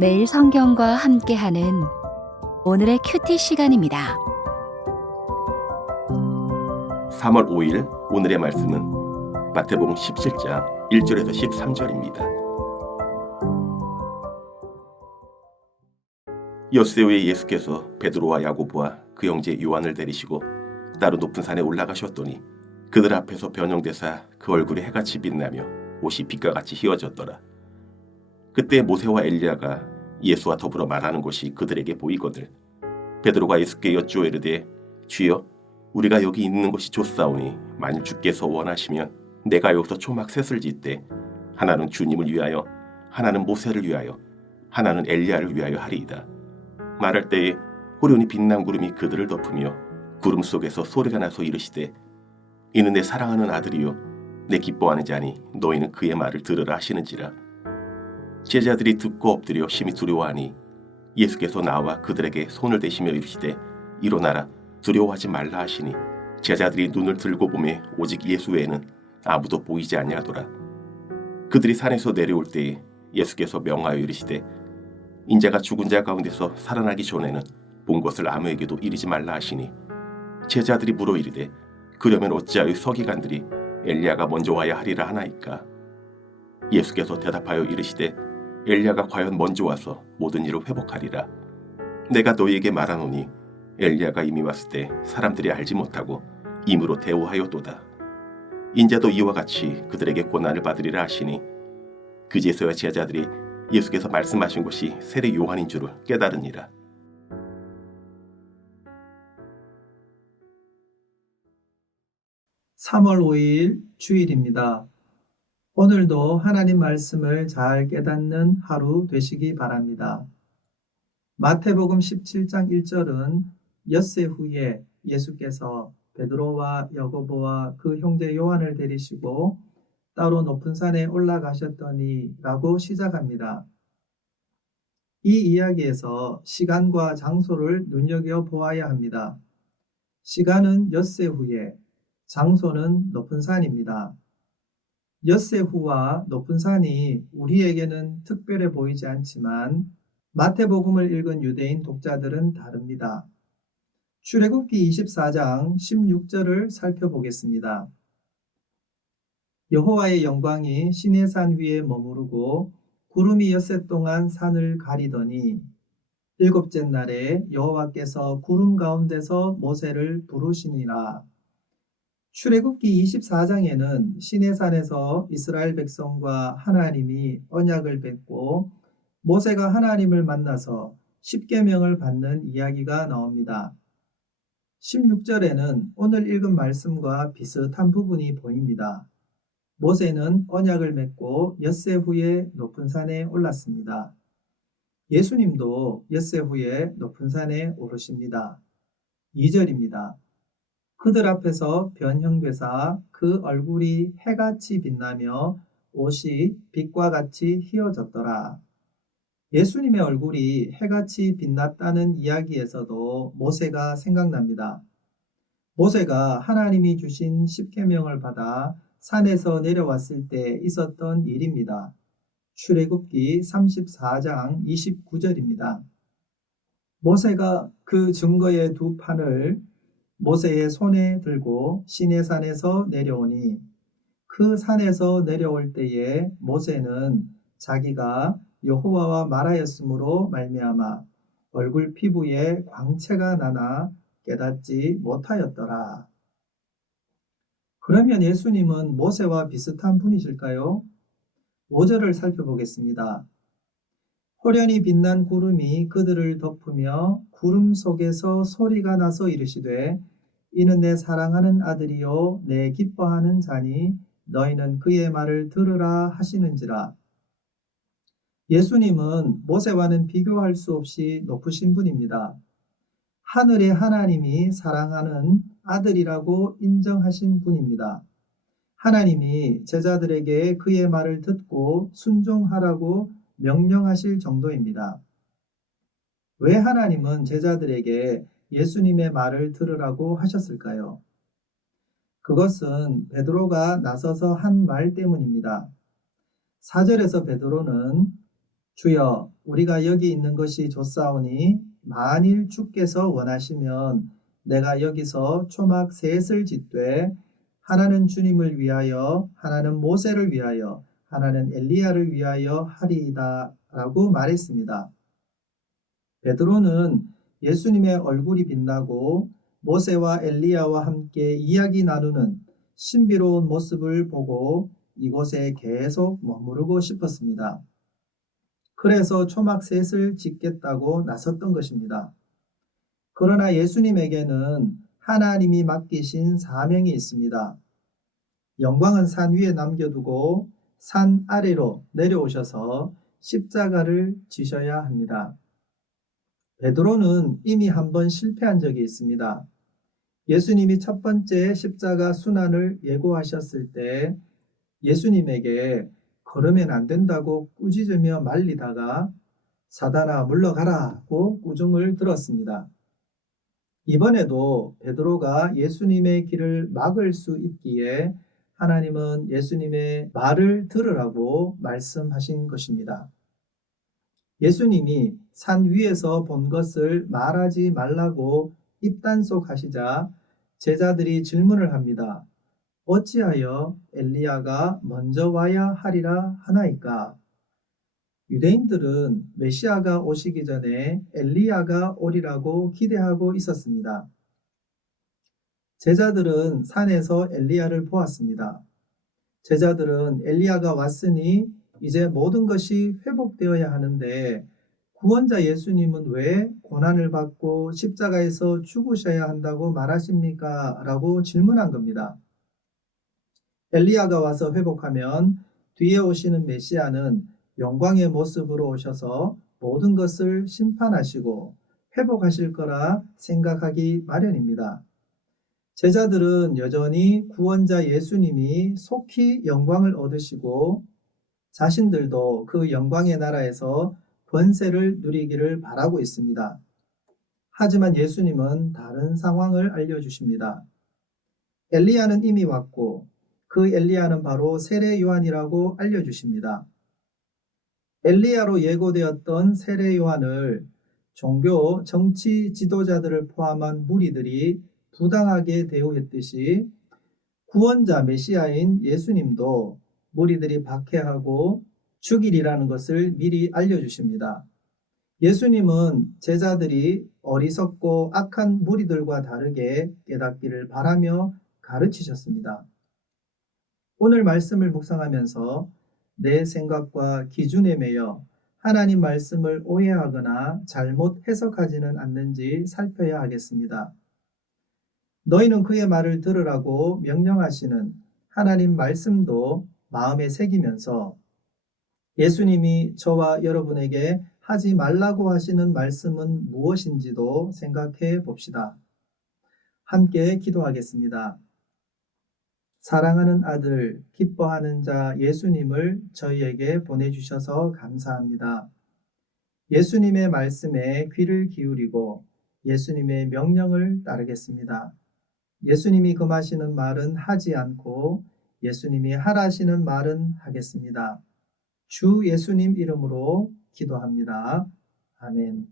매일 성경과 함께하는 오늘의 큐티 시간입니다. 3월 5일 오늘의 말씀은 마태복음 17장 1절에서 13절입니다. 엿새 후에 예수께서 베드로와 야고보와 그 형제 요한을 데리시고 따로 높은 산에 올라가셨더니 그들 앞에서 변형되사 그 얼굴이 해같이 빛나며 옷이 빛과 같이 휘어졌더라. 그때 모세와 엘리야가 예수와 더불어 말하는 것이 그들에게 보이거늘 베드로가 예수께 여쭈어 이르되 주여 우리가 여기 있는 것이 좋사오니 만일 주께서 원하시면 내가 여기서 초막 셋을 짓되 하나는 주님을 위하여 하나는 모세를 위하여 하나는 엘리야를 위하여 하리이다. 말할 때에 호련히 빛난 구름이 그들을 덮으며 구름 속에서 소리가 나서 이르시되 이는 내 사랑하는 아들이요 내 기뻐하는 자니 너희는 그의 말을 들으라 하시는지라. 제자들이 듣고 엎드려 심히 두려워하니 예수께서 나와 그들에게 손을 대시며 이르시되 일어나라 두려워하지 말라 하시니 제자들이 눈을 들고 보매 오직 예수 외에는 아무도 보이지 아니하더라. 그들이 산에서 내려올 때에 예수께서 명하여 이르시되 인자가 죽은 자 가운데서 살아나기 전에는 본 것을 아무에게도 이르지 말라 하시니 제자들이 물어 이르되 그러면 어찌하여 서기관들이 엘리야가 먼저 와야 하리라 하나이까. 예수께서 대답하여 이르시되 엘리야가 과연 먼저 와서 모든 일을 회복하리라. 내가 너희에게 말하노니 엘리야가 이미 왔을 때 사람들이 알지 못하고 임으로 대우하였도다. 인자도 이와 같이 그들에게 고난을 받으리라 하시니 그제서야 제자들이 예수께서 말씀하신 것이 세례 요한인 줄을 깨달으니라. (3월 5일) 주일입니다. 오늘도 하나님 말씀을 잘 깨닫는 하루 되시기 바랍니다. 마태복음 17장 1절은 엿새 후에 예수께서 베드로와 야고보와 그 형제 요한을 데리시고 따로 높은 산에 올라가셨더니 라고 시작합니다. 이 이야기에서 시간과 장소를 눈여겨보아야 합니다. 시간은 엿새 후에, 장소는 높은 산입니다. 엿새 후와 높은 산이 우리에게는 특별해 보이지 않지만 마태복음을 읽은 유대인 독자들은 다릅니다. 출애굽기 24장 16절을 살펴보겠습니다. 여호와의 영광이 시내산 위에 머무르고 구름이 엿새 동안 산을 가리더니 일곱째 날에 여호와께서 구름 가운데서 모세를 부르시니라. 출애굽기 24장에는 시내산에서 이스라엘 백성과 하나님이 언약을 맺고 모세가 하나님을 만나서 십계명을 받는 이야기가 나옵니다. 16절에는 오늘 읽은 말씀과 비슷한 부분이 보입니다. 모세는 언약을 맺고 엿새 후에 높은 산에 올랐습니다. 예수님도 엿새 후에 높은 산에 오르십니다. 2절입니다. 그들 앞에서 변형되사 그 얼굴이 해같이 빛나며 옷이 빛과 같이 휘어졌더라. 예수님의 얼굴이 해같이 빛났다는 이야기에서도 모세가 생각납니다. 모세가 하나님이 주신 십계명을 받아 산에서 내려왔을 때 있었던 일입니다. 출애굽기 34장 29절입니다. 모세가 그 증거의 두 판을 모세의 손에 들고 시내산에서 내려오니 그 산에서 내려올 때에 모세는 자기가 여호와와 말하였으므로 말미암아 얼굴 피부에 광채가 나나 깨닫지 못하였더라. 그러면 예수님은 모세와 비슷한 분이실까요? 5절을 살펴보겠습니다. 호련히 빛난 구름이 그들을 덮으며 구름 속에서 소리가 나서 이르시되 이는 내 사랑하는 아들이요 내 기뻐하는 자니 너희는 그의 말을 들으라 하시는지라. 예수님은 모세와는 비교할 수 없이 높으신 분입니다. 하늘의 하나님이 사랑하는 아들이라고 인정하신 분입니다. 하나님이 제자들에게 그의 말을 듣고 순종하라고 명령하실 정도입니다. 왜 하나님은 제자들에게 예수님의 말을 들으라고 하셨을까요? 그것은 베드로가 나서서 한 말 때문입니다. 4절에서 베드로는 주여, 우리가 여기 있는 것이 좋사오니 만일 주께서 원하시면 내가 여기서 초막 셋을 짓되 하나는 주님을 위하여, 하나는 모세를 위하여, 하나는 엘리야를 위하여 하리이다 라고 말했습니다. 베드로는 예수님의 얼굴이 빛나고 모세와 엘리야와 함께 이야기 나누는 신비로운 모습을 보고 이곳에 계속 머무르고 싶었습니다. 그래서 초막 셋을 짓겠다고 나섰던 것입니다. 그러나 예수님에게는 하나님이 맡기신 사명이 있습니다. 영광은 산 위에 남겨두고 산 아래로 내려오셔서 십자가를 지셔야 합니다. 베드로는 이미 한번 실패한 적이 있습니다. 예수님이 첫 번째 십자가 순환을 예고하셨을 때 예수님에게 걸으면 안 된다고 꾸짖으며 말리다가 사단아 물러가라고 꾸중을 들었습니다. 이번에도 베드로가 예수님의 길을 막을 수 있기에 하나님은 예수님의 말을 들으라고 말씀하신 것입니다. 예수님이 산 위에서 본 것을 말하지 말라고 입단속하시자 제자들이 질문을 합니다. 어찌하여 엘리야가 먼저 와야 하리라 하나이까? 유대인들은 메시아가 오시기 전에 엘리야가 오리라고 기대하고 있었습니다. 제자들은 산에서 엘리야를 보았습니다. 제자들은 엘리야가 왔으니 이제 모든 것이 회복되어야 하는데 구원자 예수님은 왜 고난을 받고 십자가에서 죽으셔야 한다고 말하십니까? 라고 질문한 겁니다. 엘리야가 와서 회복하면 뒤에 오시는 메시아는 영광의 모습으로 오셔서 모든 것을 심판하시고 회복하실 거라 생각하기 마련입니다. 제자들은 여전히 구원자 예수님이 속히 영광을 얻으시고 자신들도 그 영광의 나라에서 권세를 누리기를 바라고 있습니다. 하지만 예수님은 다른 상황을 알려주십니다. 엘리야는 이미 왔고 그 엘리야는 바로 세례 요한이라고 알려주십니다. 엘리야로 예고되었던 세례 요한을 종교, 정치 지도자들을 포함한 무리들이 부당하게 대우했듯이 구원자 메시아인 예수님도 무리들이 박해하고 죽이리라는 것을 미리 알려주십니다. 예수님은 제자들이 어리석고 악한 무리들과 다르게 깨닫기를 바라며 가르치셨습니다. 오늘 말씀을 묵상하면서 내 생각과 기준에 매여 하나님 말씀을 오해하거나 잘못 해석하지는 않는지 살펴야 하겠습니다. 너희는 그의 말을 들으라고 명령하시는 하나님 말씀도 마음에 새기면서 예수님이 저와 여러분에게 하지 말라고 하시는 말씀은 무엇인지도 생각해 봅시다. 함께 기도하겠습니다. 사랑하는 아들, 기뻐하는 자 예수님을 저희에게 보내주셔서 감사합니다. 예수님의 말씀에 귀를 기울이고 예수님의 명령을 따르겠습니다. 예수님이 금하시는 말은 하지 않고 예수님이 하라시는 말은 하겠습니다. 주 예수님 이름으로 기도합니다. 아멘.